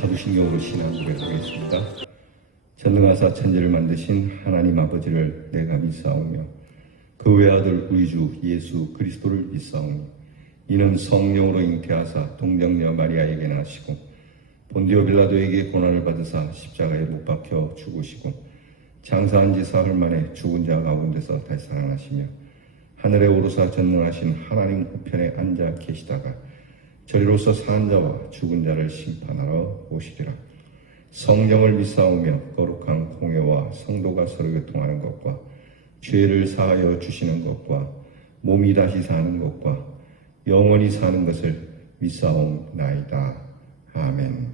사도신경으로 신앙 고백하겠습니다. 전능하사 천지를 만드신 하나님 아버지를 내가 믿사오며 그 외아들 우리 주 예수 그리스도를 믿사오며 이는 성령으로 잉태하사 동정녀 마리아에게 나시고 본디오 빌라도에게 고난을 받으사 십자가에 못 박혀 죽으시고 장사한 지 사흘 만에 죽은 자 가운데서 다시 살아나시며 하늘에 오르사 전능하신 하나님 우편에 앉아 계시다가 저리로서 사는 자와 죽은 자를 심판하러 오시리라. 성령을 믿사오며 거룩한 공예와 성도가 서로 교통하는 것과 죄를 사하여 주시는 것과 몸이 다시 사는 것과 영원히 사는 것을 믿사옵나이다. 아멘.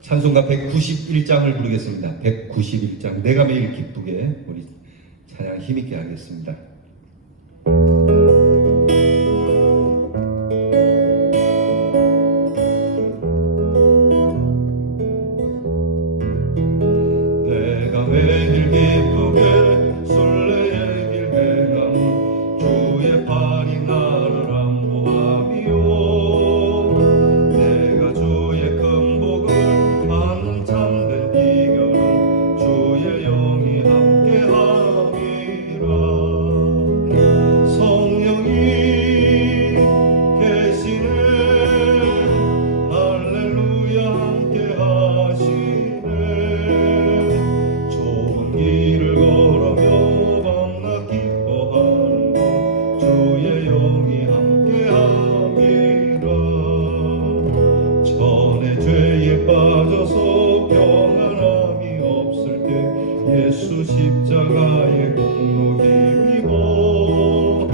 찬송가 191장을 부르겠습니다. 191장. 내가 매일 기쁘게 우리 찬양 힘있게 하겠습니다. 예수 십자가의 공로 힘입어 그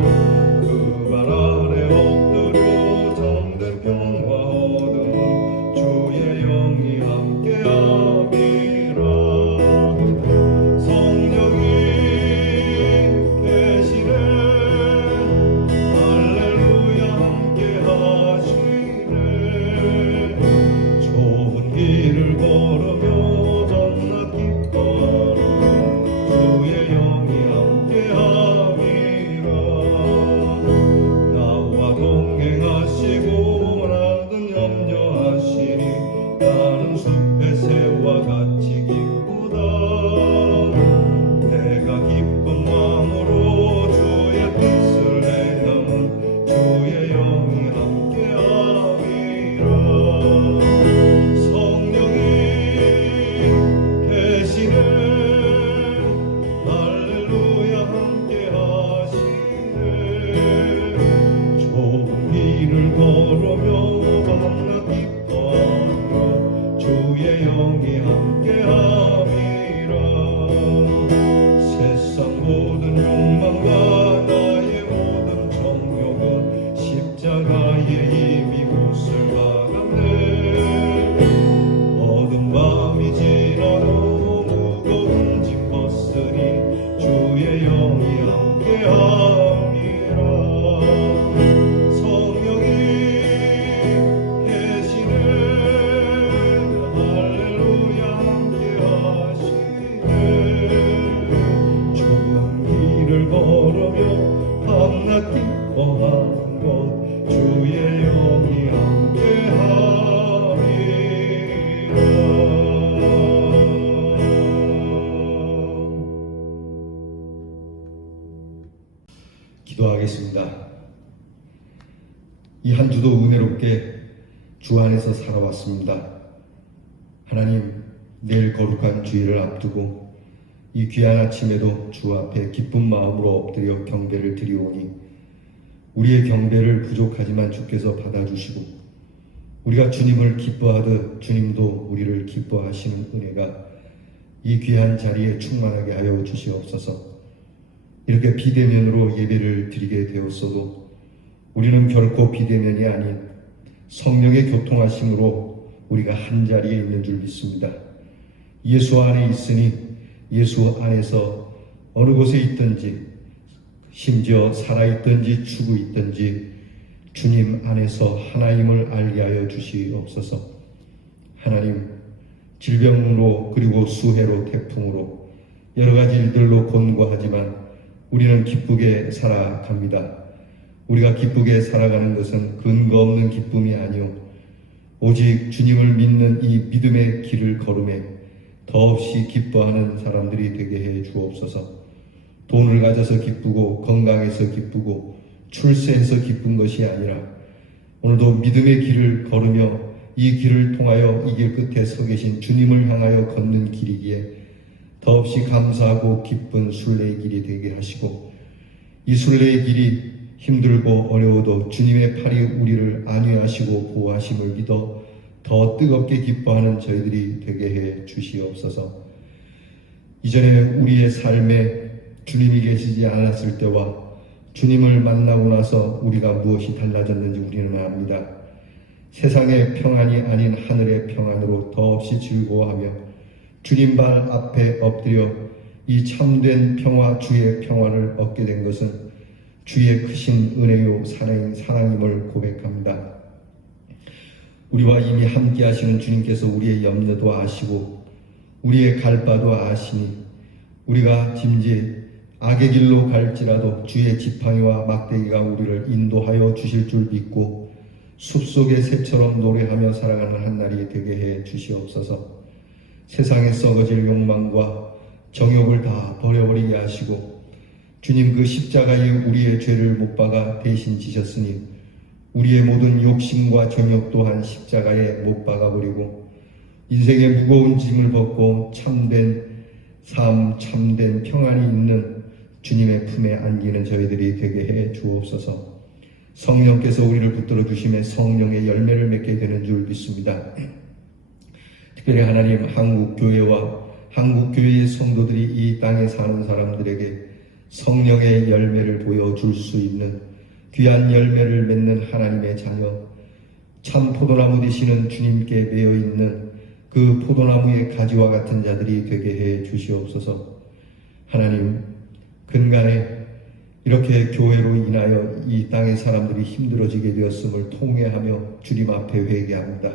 발 아래 엎드려 잠든 평화 얻음은 주의 영이 함께함이라. 성령이 계시네 할렐루야 함께하시네. 좋은 길을 걸으며 밤낮 기뻐하는 주의 영이 함께함이라. 나와 동행하시고 나는 염려하시니 나는 숲의 새와 같이 기쁘다. 내가 기쁜 마음으로 주의 뜻을 행함은 주의 영이 함께함이라. 성령이 계시네 할렐루야 함께하시네. 좋은 길을 걸으며 밤낮 기뻐하며 주의 영이 함께함이라. 세상 모든 욕망과 나의 모든 정욕은 십자가에 이미 못을 박았네. 어두운 밤이 지나도 무거운 짐 벗으니 주의 영이 함께함이라. 성령이 계시네 할렐루야 함께하시네. 좁은 길을 걸으며 밤낮 기뻐하는 것 주의 영이 기도하겠습니다. 이 한 주도 은혜롭게 주 안에서 살아왔습니다. 하나님, 내일 거룩한 주일을 앞두고 이 귀한 아침에도 주 앞에 기쁜 마음으로 엎드려 경배를 드리오니 우리의 경배를 부족하지만 주께서 받아주시고 우리가 주님을 기뻐하듯 주님도 우리를 기뻐하시는 은혜가 이 귀한 자리에 충만하게 하여 주시옵소서. 이렇게 비대면으로 예배를 드리게 되었어도 우리는 결코 비대면이 아닌 성령의 교통하심으로 우리가 한 자리에 있는 줄 믿습니다. 예수 안에 있으니 예수 안에서 어느 곳에 있든지 심지어 살아있든지 죽어 있든지 주님 안에서 하나님을 알게 하여 주시옵소서. 하나님, 질병으로 그리고 수해로 태풍으로 여러 가지 일들로 곤고하지만 우리는 기쁘게 살아갑니다. 우리가 기쁘게 살아가는 것은 근거 없는 기쁨이 아니오 오직 주님을 믿는 이 믿음의 길을 걸음에 더없이 기뻐하는 사람들이 되게 해 주옵소서. 돈을 가져서 기쁘고 건강해서 기쁘고 출세해서 기쁜 것이 아니라 오늘도 믿음의 길을 걸으며 이 길을 통하여 이 길 끝에 서 계신 주님을 향하여 걷는 길이기에 더없이 감사하고 기쁜 순례의 길이 되게 하시고, 이 순례의 길이 힘들고 어려워도 주님의 팔이 우리를 안위하시고 보호하심을 믿어 더 뜨겁게 기뻐하는 저희들이 되게 해 주시옵소서. 이전에 우리의 삶에 주님이 계시지 않았을 때와 주님을 만나고 나서 우리가 무엇이 달라졌는지 우리는 압니다. 세상의 평안이 아닌 하늘의 평안으로 더없이 즐거워하며 주님 발 앞에 엎드려 이 참된 평화, 주의 평화를 얻게 된 것은 주의 크신 은혜요 사랑임을 고백합니다. 우리와 이미 함께 하시는 주님께서 우리의 염려도 아시고 우리의 갈 바도 아시니 우리가 짐짓 악의 길로 갈지라도 주의 지팡이와 막대기가 우리를 인도하여 주실 줄 믿고 숲속의 새처럼 노래하며 살아가는 한날이 되게 해 주시옵소서. 세상에 썩어질 욕망과 정욕을 다 버려버리게 하시고 주님 그 십자가에 우리의 죄를 못 박아 대신 지셨으니 우리의 모든 욕심과 정욕 또한 십자가에 못 박아버리고 인생의 무거운 짐을 벗고 참된 삶, 참된 평안이 있는 주님의 품에 안기는 저희들이 되게 해 주옵소서. 성령께서 우리를 붙들어 주심에 성령의 열매를 맺게 되는 줄 믿습니다. 특별히 하나님, 한국교회와 한국교회의 성도들이 이 땅에 사는 사람들에게 성령의 열매를 보여줄 수 있는 귀한 열매를 맺는 하나님의 자녀, 참 포도나무 되시는 주님께 매여있는 그 포도나무의 가지와 같은 자들이 되게 해 주시옵소서. 하나님, 근간에 이렇게 교회로 인하여 이 땅의 사람들이 힘들어지게 되었음을 통회하며 주님 앞에 회개합니다.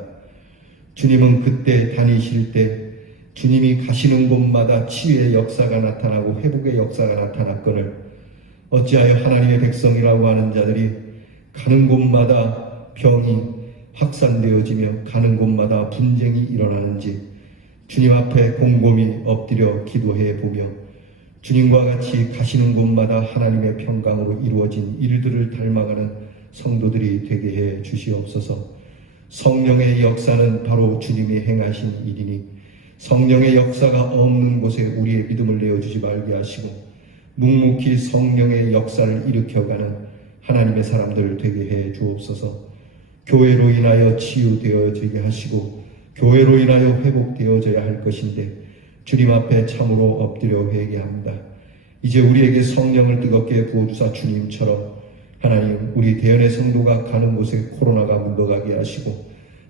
주님은 그때 다니실 때 주님이 가시는 곳마다 치유의 역사가 나타나고 회복의 역사가 나타났거늘 어찌하여 하나님의 백성이라고 하는 자들이 가는 곳마다 병이 확산되어지며 가는 곳마다 분쟁이 일어나는지 주님 앞에 곰곰이 엎드려 기도해 보며 주님과 같이 가시는 곳마다 하나님의 평강으로 이루어진 일들을 닮아가는 성도들이 되게 해 주시옵소서. 성령의 역사는 바로 주님이 행하신 일이니 성령의 역사가 없는 곳에 우리의 믿음을 내어주지 말게 하시고 묵묵히 성령의 역사를 일으켜가는 하나님의 사람들 되게 해 주옵소서. 교회로 인하여 치유되어지게 하시고 교회로 인하여 회복되어져야 할 것인데 주님 앞에 참으로 엎드려 회개합니다. 이제 우리에게 성령을 뜨겁게 부어주사 주님처럼 하나님, 우리 대연의 성도가 가는 곳에 코로나가 물러가게 하시고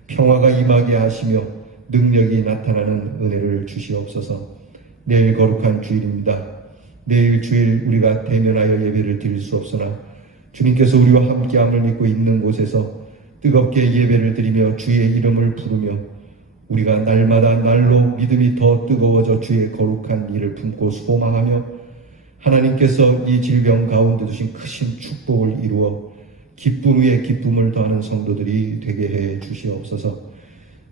평화가 임하게 하시며 능력이 나타나는 은혜를 주시옵소서. 내일 거룩한 주일입니다. 내일 주일 우리가 대면하여 예배를 드릴 수 없으나 주님께서 우리와 함께함을 믿고 있는 곳에서 뜨겁게 예배를 드리며 주의 이름을 부르며 우리가 날마다 날로 믿음이 더 뜨거워져 주의 거룩한 일을 품고 소망하며 하나님께서 이 질병 가운데 두신 크신 축복을 이루어 기쁨 위에 기쁨을 더하는 성도들이 되게 해 주시옵소서.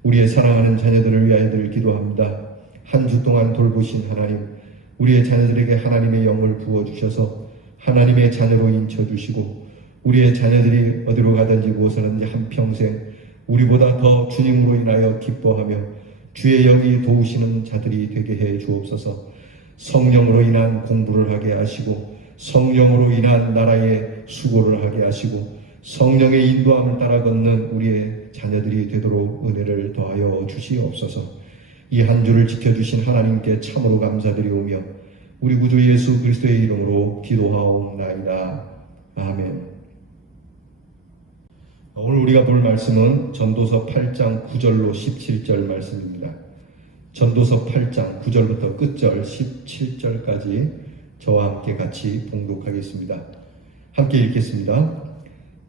우리의 사랑하는 자녀들을 위하여 늘 기도합니다. 한 주 동안 돌보신 하나님, 우리의 자녀들에게 하나님의 영을 부어주셔서 하나님의 자녀로 인쳐주시고 우리의 자녀들이 어디로 가든지 무엇하든지 한평생 우리보다 더 주님으로 인하여 기뻐하며 주의 영이 도우시는 자들이 되게 해 주옵소서. 성령으로 인한 공부를 하게 하시고 성령으로 인한 나라의 수고를 하게 하시고 성령의 인도함을 따라 걷는 우리의 자녀들이 되도록 은혜를 더하여 주시옵소서. 이 한 주를 지켜주신 하나님께 참으로 감사드리오며 우리 구주 예수 그리스도의 이름으로 기도하옵나이다. 아멘. 오늘 우리가 볼 말씀은 전도서 8장 9절로 17절 말씀입니다. 전도서 8장 9절부터 끝절 17절까지 저와 함께 같이 봉독하겠습니다. 함께 읽겠습니다.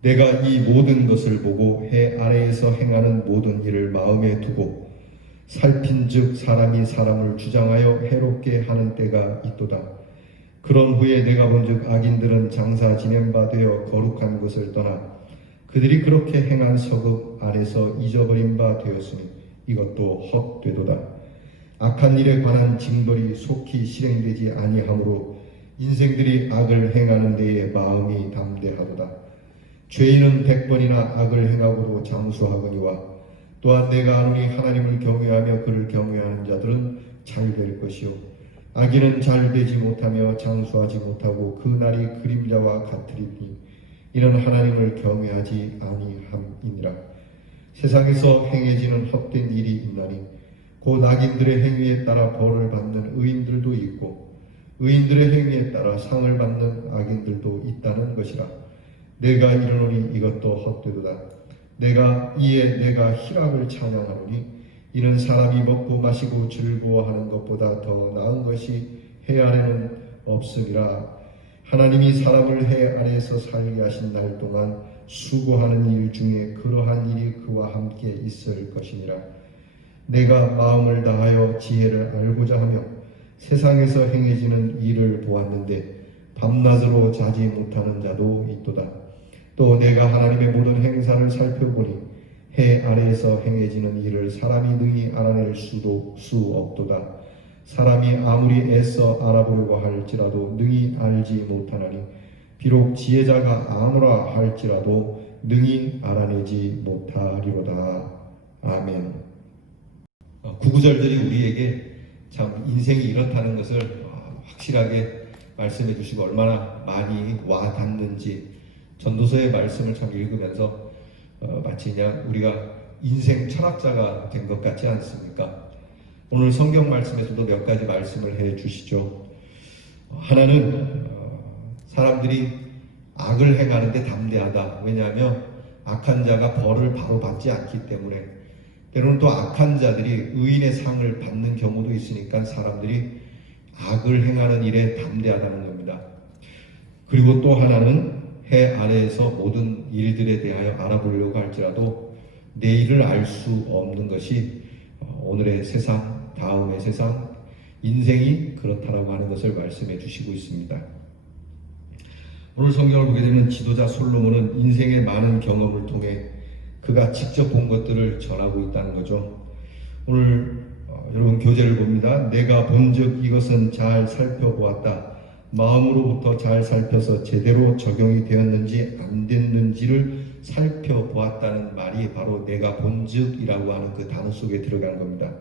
내가 이 모든 것을 보고 해 아래에서 행하는 모든 일을 마음에 두고 살핀즉 사람이 사람을 주장하여 해롭게 하는 때가 있도다. 그런 후에 내가 본즉 악인들은 장사 지낸 바 되어 거룩한 것을 떠나 그 그들이 그렇게 행한 서급 안에서 잊어버린 바 되었으니 이것도 헛되도다. 악한 일에 관한 징벌이 속히 실행되지 아니하므로 인생들이 악을 행하는 데에 마음이 담대하도다. 죄인은 100번이나 악을 행하고도 장수하거니와 또한 내가 아노니 하나님을 경외하며 그를 경외하는 자들은 잘 될 것이요 악인은 잘 되지 못하며 장수하지 못하고 그 날이 그림자와 같으리니 이는 하나님을 경외하지 아니함이니라. 세상에서 행해지는 헛된 일이 있나니 곧 악인들의 행위에 따라 벌을 받는 의인들도 있고 의인들의 행위에 따라 상을 받는 악인들도 있다는 것이라. 내가 이르노니 이것도 헛되도다. 내가 희락을 찬양하노니 이는 사람이 먹고 마시고 즐거워하는 것보다 더 나은 것이 해 아래는 없음이라. 하나님이 사람을 해 아래에서 살게 하신 날 동안 수고하는 일 중에 그러한 일이 그와 함께 있을 것이니라. 내가 마음을 다하여 지혜를 알고자 하며 세상에서 행해지는 일을 보았는데 밤낮으로 자지 못하는 자도 있도다. 또 내가 하나님의 모든 행사를 살펴보니 해 아래에서 행해지는 일을 사람이 능히 알아낼 수 없도다. 사람이 아무리 애써 알아보려고 할지라도 능히 알지 못하나니 비록 지혜자가 아노라 할지라도 능히 알아내지 못하리로다. 아멘. 구구절절이 우리에게 참 인생이 이렇다는 것을 확실하게 말씀해 주시고 얼마나 많이 와 닿는지 전도서의 말씀을 참 읽으면서 마치 그냥 우리가 인생 철학자가 된 것 같지 않습니까? 오늘 성경 말씀에서도 몇 가지 말씀을 해 주시죠. 하나는 사람들이 악을 행하는데 담대하다. 왜냐하면 악한 자가 벌을 바로 받지 않기 때문에. 때로는 또 악한 자들이 의인의 상을 받는 경우도 있으니까 사람들이 악을 행하는 일에 담대하다는 겁니다. 그리고 또 하나는 해 아래에서 모든 일들에 대하여 알아보려고 할지라도 내일을 알 수 없는 것이 오늘의 세상, 다음의 세상, 인생이 그렇다라고 하는 것을 말씀해 주시고 있습니다. 오늘 성경을 보게 되면 지도자 솔로몬은 인생의 많은 경험을 통해 그가 직접 본 것들을 전하고 있다는 거죠. 오늘 여러분 교재를 봅니다. 내가 본즉 이것은 잘 살펴보았다. 마음으로부터 잘 살펴서 제대로 적용이 되었는지 안 됐는지를 살펴보았다는 말이 바로 내가 본즉이라고 하는 그 단어 속에 들어가는 겁니다.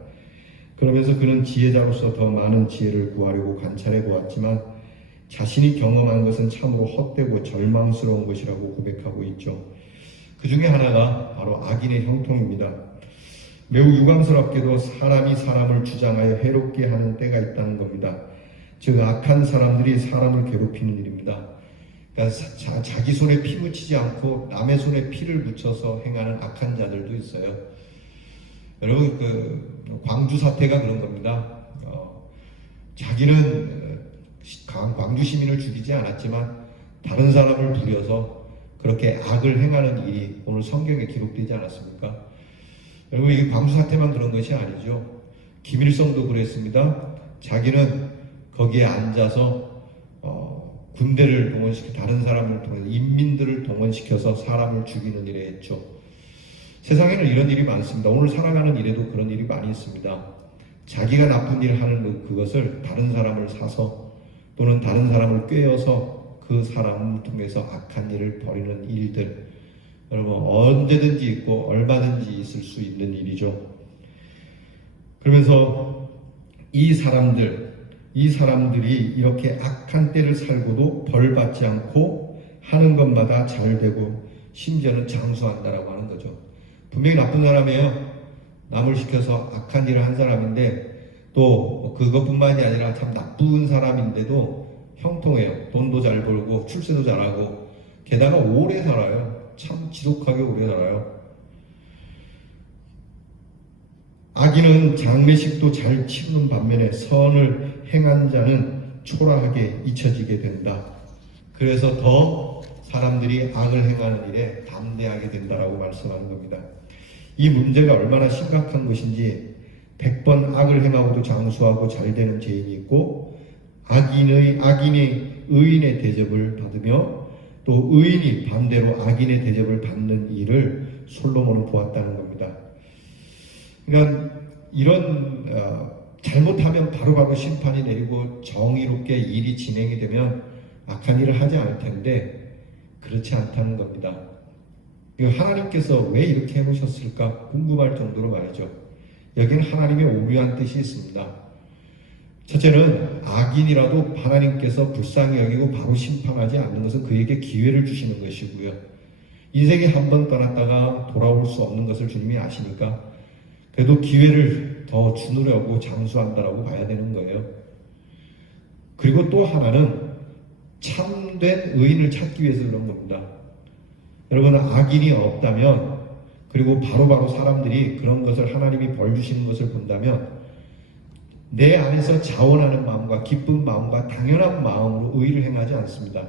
그러면서 그는 지혜자로서 더 많은 지혜를 구하려고 관찰해 보았지만 자신이 경험한 것은 참으로 헛되고 절망스러운 것이라고 고백하고 있죠. 그 중에 하나가 바로 악인의 형통입니다. 매우 유감스럽게도 사람이 사람을 주장하여 해롭게 하는 때가 있다는 겁니다. 즉 악한 사람들이 사람을 괴롭히는 일입니다. 그러니까 자기 손에 피 묻히지 않고 남의 손에 피를 묻혀서 행하는 악한 자들도 있어요. 여러분 그 광주 사태가 그런 겁니다. 자기는 광주 시민을 죽이지 않았지만 다른 사람을 부려서 그렇게 악을 행하는 일이 오늘 성경에 기록되지 않았습니까? 여러분 이 광주 사태만 그런 것이 아니죠. 김일성도 그랬습니다. 자기는 거기에 앉아서 군대를 동원시켜 다른 사람을 통해서 인민들을 동원시켜서 사람을 죽이는 일에 했죠. 세상에는 이런 일이 많습니다. 오늘 살아가는 일에도 그런 일이 많이 있습니다. 자기가 나쁜 일을 하는 그것을 다른 사람을 사서 또는 다른 사람을 꿰어서 그 사람을 통해서 악한 일을 벌이는 일들, 여러분 언제든지 있고 얼마든지 있을 수 있는 일이죠. 그러면서 이 사람들이 이렇게 악한 때를 살고도 벌 받지 않고 하는 것마다 잘 되고 심지어는 장수한다라고 하는 거죠. 분명히 나쁜 사람이에요. 남을 시켜서 악한 일을 한 사람인데 또 그것뿐만이 아니라 참 나쁜 사람인데도 형통해요. 돈도 잘 벌고 출세도 잘하고 게다가 오래 살아요. 참 지독하게 오래 살아요. 악인은 장례식도 잘 치르는 반면에 선을 행한 자는 초라하게 잊혀지게 된다. 그래서 더 사람들이 악을 행하는 일에 담대하게 된다라고 말씀하는 겁니다. 이 문제가 얼마나 심각한 것인지 100번 악을 행하고도 장수하고 잘 되는 죄인이 있고 악인이 의인의 대접을 받으며 또 의인이 반대로 악인의 대접을 받는 일을 솔로몬은 보았다는 겁니다. 그러니까 이런 잘못하면 바로바로 심판이 내리고 정의롭게 일이 진행이 되면 악한 일을 하지 않을 텐데 그렇지 않다는 겁니다. 하나님께서 왜 이렇게 해놓으셨을까 궁금할 정도로 말이죠. 여기는 하나님의 오묘한 뜻이 있습니다. 첫째는 악인이라도 하나님께서 불쌍히 여기고 바로 심판하지 않는 것은 그에게 기회를 주시는 것이고요. 인생에 한 번 떠났다가 돌아올 수 없는 것을 주님이 아시니까 그래도 기회를 더 주느려고 장수한다라고 봐야 되는 거예요. 그리고 또 하나는 참된 의인을 찾기 위해서 그런 겁니다. 여러분, 악인이 없다면, 그리고 바로바로 사람들이 그런 것을 하나님이 벌 주시는 것을 본다면 내 안에서 자원하는 마음과 기쁜 마음과 당연한 마음으로 의를 행하지 않습니다.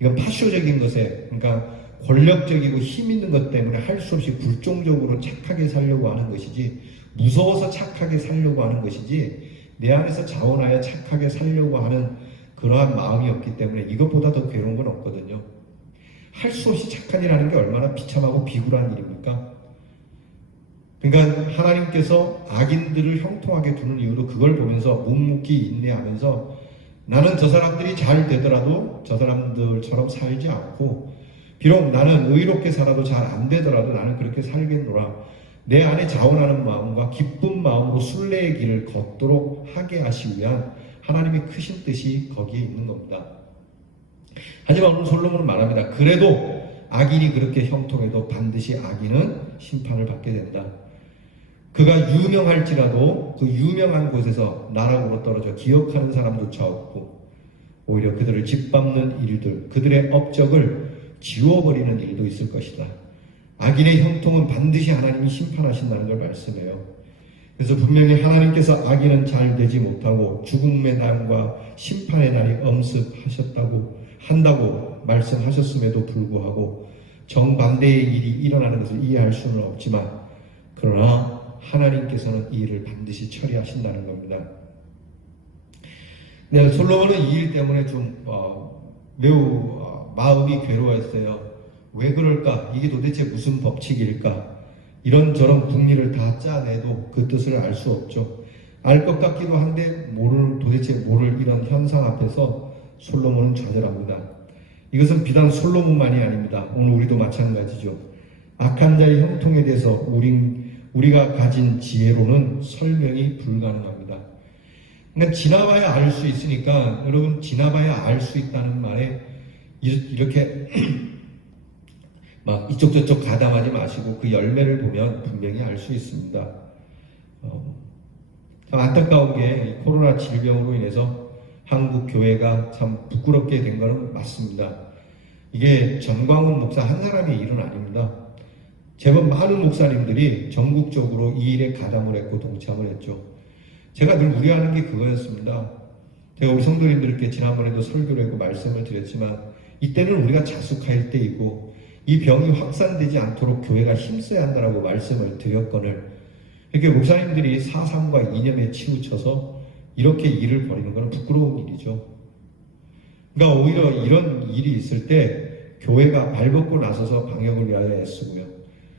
이건 파쇼적인 것에, 그러니까 권력적이고 힘 있는 것 때문에 할 수 없이 불종적으로 착하게 살려고 하는 것이지, 무서워서 착하게 살려고 하는 것이지, 내 안에서 자원하여 착하게 살려고 하는 그러한 마음이 없기 때문에 이것보다 더 괴로운 건 없거든요. 할 수 없이 착한 일하는 게 얼마나 비참하고 비굴한 일입니까? 그러니까 하나님께서 악인들을 형통하게 두는 이유도 그걸 보면서 묵묵히 인내하면서 나는 저 사람들이 잘 되더라도 저 사람들처럼 살지 않고, 비록 나는 의롭게 살아도 잘 안 되더라도 나는 그렇게 살겠노라. 내 안에 자원하는 마음과 기쁜 마음으로 순례의 길을 걷도록 하게 하시기 위한 하나님의 크신 뜻이 거기에 있는 겁니다. 하지만 오늘 솔로몬은 말합니다. 그래도 악인이 그렇게 형통해도 반드시 악인은 심판을 받게 된다. 그가 유명할지라도 그 유명한 곳에서 나락으로 떨어져 기억하는 사람조차 없고, 오히려 그들을 짓밟는 일들, 그들의 업적을 지워버리는 일도 있을 것이다. 악인의 형통은 반드시 하나님이 심판하신다는 걸 말씀해요. 그래서 분명히 하나님께서 악인은 잘 되지 못하고 죽음의 날과 심판의 날이 한다고 말씀하셨음에도 불구하고 정반대의 일이 일어나는 것을 이해할 수는 없지만, 그러나 하나님께서는 이 일을 반드시 처리하신다는 겁니다. 네, 솔로몬은 이 일 때문에 좀 매우 마음이 괴로웠어요. 왜 그럴까? 이게 도대체 무슨 법칙일까? 이런저런 궁리를 다 짜내도 그 뜻을 알 수 없죠. 알 것 같기도 한데 도대체 모를 이런 현상 앞에서 솔로몬은 좌절합니다. 이것은 비단 솔로몬만이 아닙니다. 오늘 우리도 마찬가지죠. 악한 자의 형통에 대해서 우리가 가진 지혜로는 설명이 불가능합니다. 그러니까 지나봐야 알 수 있으니까, 여러분, 지나봐야 알 수 있다는 말에 이렇게 막 이쪽 저쪽 가담하지 마시고 그 열매를 보면 분명히 알 수 있습니다. 참 안타까운 게 코로나 질병으로 인해서 한국 교회가 참 부끄럽게 된 것은 맞습니다. 이게 전광훈 목사 한 사람의 일은 아닙니다. 제법 많은 목사님들이 전국적으로 이 일에 가담을 했고 동참을 했죠. 제가 늘 우려하는 게 그거였습니다. 제가 우리 성도님들께 지난번에도 설교를 하고 말씀을 드렸지만, 이때는 우리가 자숙할 때이고 이 병이 확산되지 않도록 교회가 힘써야 한다라고 말씀을 드렸거늘, 이렇게 목사님들이 사상과 이념에 치우쳐서 이렇게 일을 벌이는 건 부끄러운 일이죠. 그러니까 오히려 이런 일이 있을 때 교회가 발벗고 나서서 방역을 위하여 애쓰고요.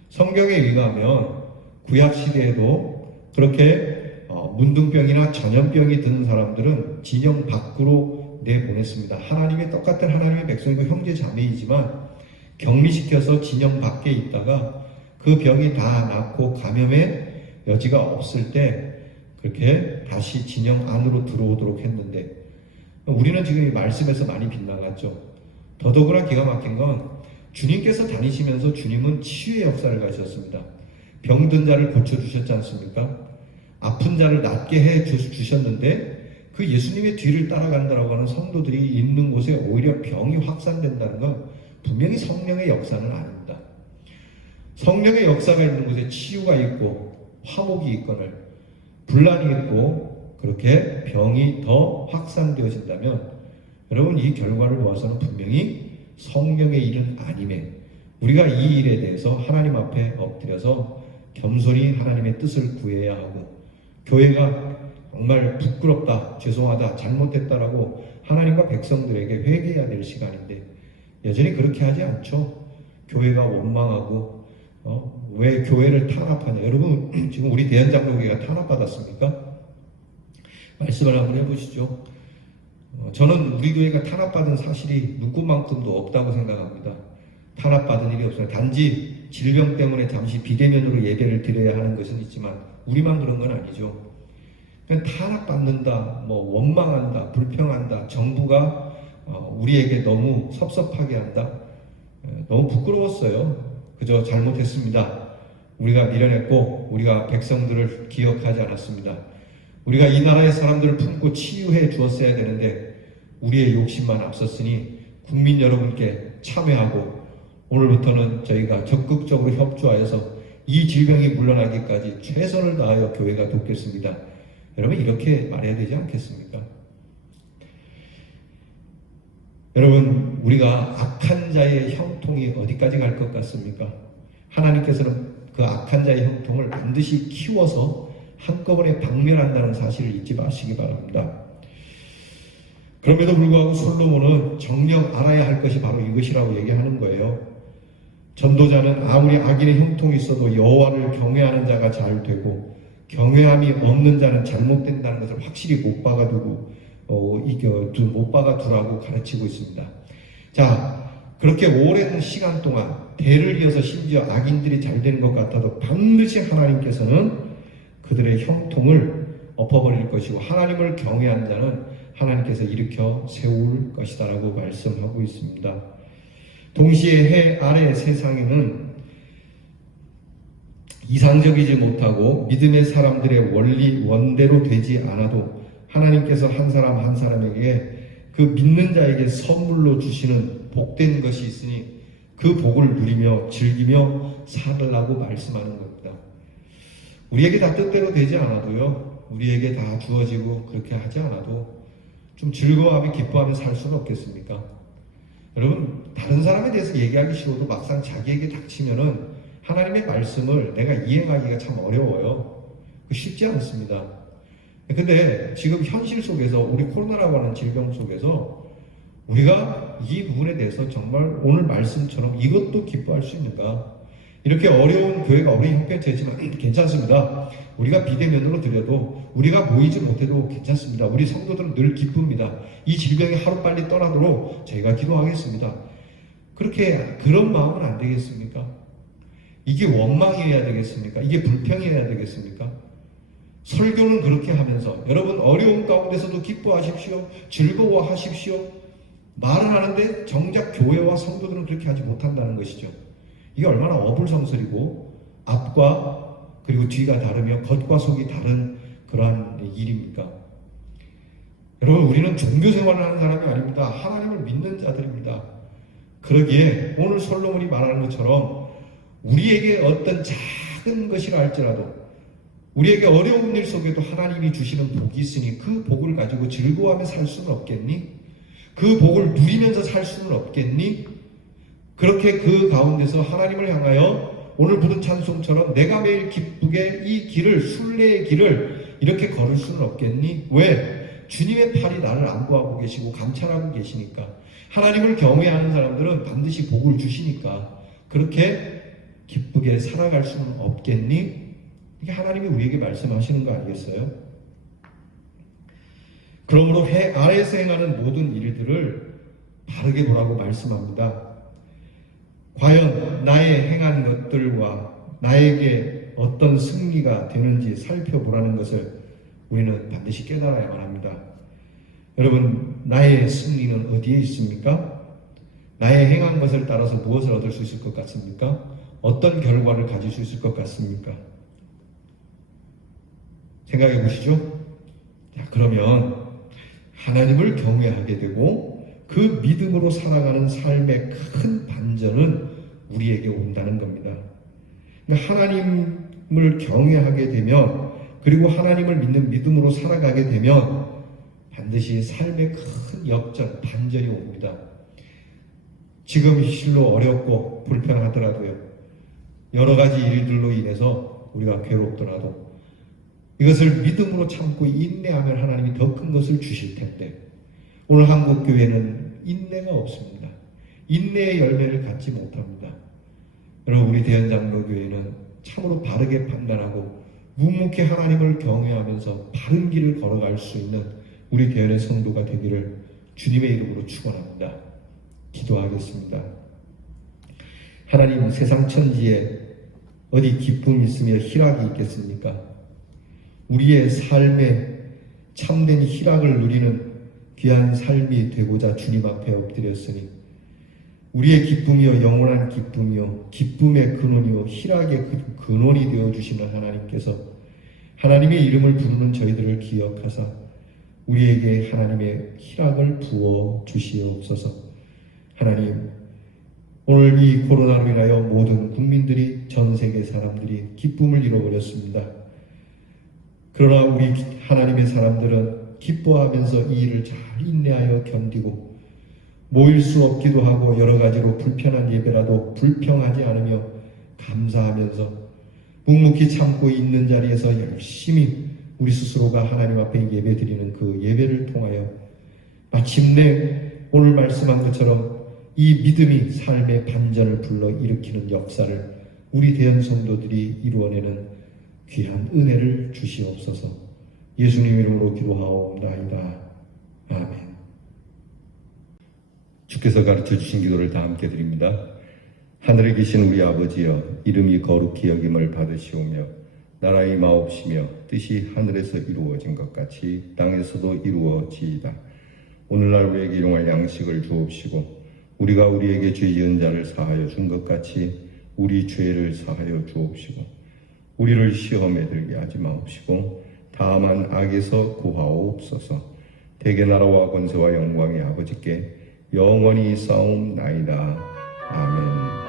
성경에 의하면 구약 시대에도 그렇게 문둥병이나 전염병이 드는 사람들은 진영 밖으로 내보냈습니다. 똑같은 하나님의 백성이고 형제 자매이지만 격리시켜서 진영 밖에 있다가 그 병이 다 낫고 감염의 여지가 없을 때 그렇게 다시 진영 안으로 들어오도록 했는데, 우리는 지금 이 말씀에서 많이 빗나갔죠. 더더구나 기가 막힌 건 주님께서 다니시면서 주님은 치유의 역사를 가지셨습니다. 병든 자를 고쳐주셨지 않습니까? 아픈 자를 낫게 해주셨는데 그 예수님의 뒤를 따라간다라고 하는 성도들이 있는 곳에 오히려 병이 확산된다는 건 분명히 성령의 역사는 아닙니다. 성령의 역사가 있는 곳에 치유가 있고 화목이 있거늘 분란이 있고 그렇게 병이 더 확산되어진다면, 여러분, 이 결과를 보아서는 분명히 성령의 일은 아님에, 우리가 이 일에 대해서 하나님 앞에 엎드려서 겸손히 하나님의 뜻을 구해야 하고, 교회가 정말 부끄럽다, 죄송하다, 잘못했다라고 하나님과 백성들에게 회개해야 될 시간인데, 여전히 그렇게 하지 않죠. 교회가 원망하고 왜 교회를 탄압하냐. 여러분 지금 우리 대한장로교회가 탄압받았습니까? 말씀을 한번 해보시죠. 저는 우리 교회가 탄압받은 사실이 누구만큼도 없다고 생각합니다. 탄압받은 일이 없어요. 단지 질병 때문에 잠시 비대면으로 예배를 드려야 하는 것은 있지만 우리만 그런 건 아니죠. 그냥 탄압받는다, 원망한다, 불평한다, 정부가 우리에게 너무 섭섭하게 한다. 너무 부끄러웠어요. 그저 잘못했습니다. 우리가 밀어냈고 우리가 백성들을 기억하지 않았습니다. 우리가 이 나라의 사람들을 품고 치유해 주었어야 되는데 우리의 욕심만 앞섰으니 국민 여러분께 참여하고 오늘부터는 저희가 적극적으로 협조하여서 이 질병이 물러나기까지 최선을 다하여 교회가 돕겠습니다. 여러분 이렇게 말해야 되지 않겠습니까? 여러분 우리가 악한 자의 형통이 어디까지 갈 것 같습니까? 하나님께서는 그 악한 자의 형통을 반드시 키워서 한꺼번에 박멸한다는 사실을 잊지 마시기 바랍니다. 그럼에도 불구하고 솔로몬은 정녕 알아야 할 것이 바로 이것이라고 얘기하는 거예요. 전도자는 아무리 악인의 형통이 있어도 여호와를 경외하는 자가 잘 되고 경외함이 없는 자는 잘못된다는 것을 확실히 못 박아두고 못 박아두라고 가르치고 있습니다. 자, 그렇게 오랜 시간 동안 대를 이어서 심지어 악인들이 잘 되는 것 같아도 반드시 하나님께서는 그들의 형통을 엎어버릴 것이고 하나님을 경외하는 자는 하나님께서 일으켜 세울 것이다라고 말씀하고 있습니다. 동시에 해 아래 세상에는 이상적이지 못하고 믿음의 사람들의 원리 원대로 되지 않아도 하나님께서 한 사람 한 사람에게 그 믿는 자에게 선물로 주시는 복된 것이 있으니 그 복을 누리며 즐기며 살으라고 말씀하는 겁니다. 우리에게 다 뜻대로 되지 않아도요, 우리에게 다 주어지고 그렇게 하지 않아도 좀 즐거워하며 기뻐하며 살 수는 없겠습니까? 여러분, 다른 사람에 대해서 얘기하기 쉬워도 막상 자기에게 닥치면은 하나님의 말씀을 내가 이행하기가 참 어려워요. 쉽지 않습니다. 근데 지금 현실 속에서 우리 코로나라고 하는 질병 속에서 우리가 이 부분에 대해서 정말 오늘 말씀처럼 이것도 기뻐할 수 있는가? 이렇게 어려운 교회가 어린 형편이지만 괜찮습니다. 우리가 비대면으로 드려도 우리가 모이지 못해도 괜찮습니다. 우리 성도들은 늘 기쁩니다. 이 질병이 하루빨리 떠나도록 저희가 기도하겠습니다. 그런 마음은 안 되겠습니까? 이게 원망이어야 되겠습니까? 이게 불평이어야 되겠습니까? 설교는 그렇게 하면서 여러분 어려운 가운데서도 기뻐하십시오. 즐거워하십시오. 말은 하는데 정작 교회와 성도들은 그렇게 하지 못한다는 것이죠. 이게 얼마나 어불성설이고 앞과 그리고 뒤가 다르며 겉과 속이 다른 그러한 일입니까? 여러분 우리는 종교 생활을 하는 사람이 아닙니다. 하나님을 믿는 자들입니다. 그러기에 오늘 솔로몬이 말하는 것처럼 우리에게 어떤 작은 것이라 할지라도 우리에게 어려운 일 속에도 하나님이 주시는 복이 있으니 그 복을 가지고 즐거워하며 살 수는 없겠니? 그 복을 누리면서 살 수는 없겠니? 그렇게 그 가운데서 하나님을 향하여 오늘 부른 찬송처럼 내가 매일 기쁘게 이 길을 순례의 길을 이렇게 걸을 수는 없겠니? 왜? 주님의 팔이 나를 안보하고 계시고 감찰하고 계시니까. 하나님을 경외하는 사람들은 반드시 복을 주시니까 그렇게 기쁘게 살아갈 수는 없겠니? 이게 하나님이 우리에게 말씀하시는 거 아니겠어요? 그러므로 해 아래에서 행하는 모든 일들을 바르게 보라고 말씀합니다. 과연 나의 행한 것들과 나에게 어떤 승리가 되는지 살펴보라는 것을 우리는 반드시 깨달아야만 합니다. 여러분, 나의 승리는 어디에 있습니까? 나의 행한 것을 따라서 무엇을 얻을 수 있을 것 같습니까? 어떤 결과를 가질 수 있을 것 같습니까? 생각해 보시죠. 자, 그러면 하나님을 경외하게 되고 그 믿음으로 살아가는 삶의 큰 반전은 우리에게 온다는 겁니다. 그러니까 하나님을 경외하게 되면 그리고 하나님을 믿는 믿음으로 살아가게 되면 반드시 삶의 큰 역전, 반전이 옵니다. 지금 실로 어렵고 불편하더라도요. 여러 가지 일들로 인해서 우리가 괴롭더라도 이것을 믿음으로 참고 인내하면 하나님이 더 큰 것을 주실 텐데 오늘 한국교회는 인내가 없습니다. 인내의 열매를 갖지 못합니다. 여러분, 우리 대연장로교회는 참으로 바르게 판단하고 묵묵히 하나님을 경외하면서 바른 길을 걸어갈 수 있는 우리 대연의 성도가 되기를 주님의 이름으로 축원합니다. 기도하겠습니다. 하나님, 세상 천지에 어디 기쁨이 있으며 희락이 있겠습니까? 우리의 삶에 참된 희락을 누리는 귀한 삶이 되고자 주님 앞에 엎드렸으니 우리의 기쁨이요 영원한 기쁨이요 기쁨의 근원이요 희락의 근원이 되어주시는 하나님께서 하나님의 이름을 부르는 저희들을 기억하사 우리에게 하나님의 희락을 부어 주시옵소서. 하나님, 오늘 이 코로나로 인하여 모든 국민들이, 전 세계 사람들이 기쁨을 잃어버렸습니다. 그러나 우리 하나님의 사람들은 기뻐하면서 이 일을 잘 인내하여 견디고 모일 수 없기도 하고 여러 가지로 불편한 예배라도 불평하지 않으며 감사하면서 묵묵히 참고 있는 자리에서 열심히 우리 스스로가 하나님 앞에 예배 드리는 그 예배를 통하여 마침내 오늘 말씀한 것처럼 이 믿음이 삶의 반전을 불러 일으키는 역사를 우리 대연 성도들이 이루어내는 귀한 은혜를 주시옵소서. 예수님 이름으로 기도하옵나이다. 아멘. 주께서 가르쳐 주신 기도를 다 함께 드립니다. 하늘에 계신 우리 아버지여, 이름이 거룩히 여김을 받으시오며 나라의 마옵시며 뜻이 하늘에서 이루어진 것 같이 땅에서도 이루어지이다. 오늘날 우리에게 일용할 양식을 주옵시고 우리가 우리에게 죄 지은 자를 사하여 준 것 같이 우리 죄를 사하여 주옵시고 우리를 시험에 들게 하지 마옵시고 다만 악에서 구하옵소서. 대개 나라와 권세와 영광이 아버지께 영원히 싸움나이다. 아멘.